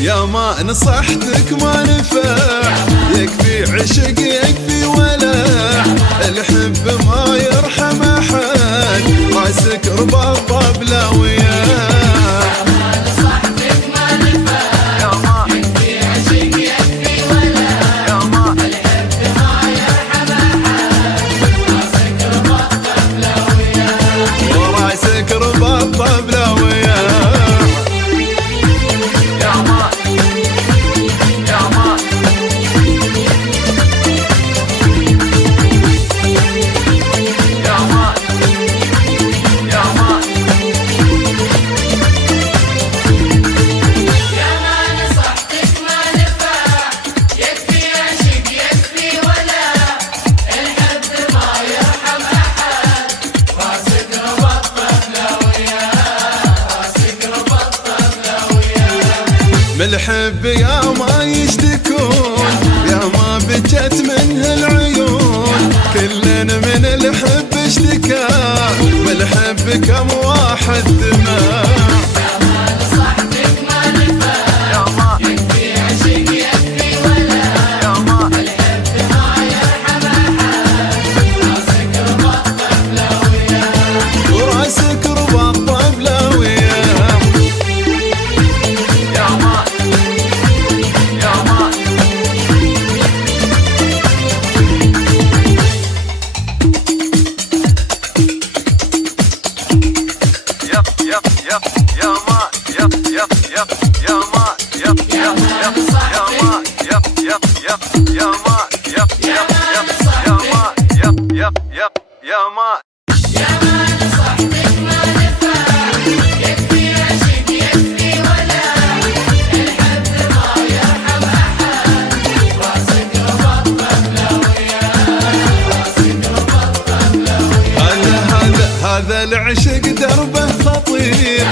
يا ما نصحتك ما نفع، يكفي عشق يكفي ولع، الحب ما يرحم احد، راسك رباط بلا وياه. نصحتك ما نفع، يكفي عشق يكفي ولع، الحب ما يرحم احد، راسك رباط بلا وياه، وراسك رباط بلا وياه. من الحب يا ما يشتكون، يا ما بكت منه العيون، كلنا من الحب اشتكى، والحب كم واحد دمع. يا ما نصحتك ما نفع، يكفي عشق يكفي ولع، الحب ما يرحم احد، راسك رباط بلا وياه، وراسك رباط بلا وياه. هذا العشق دربه خطير،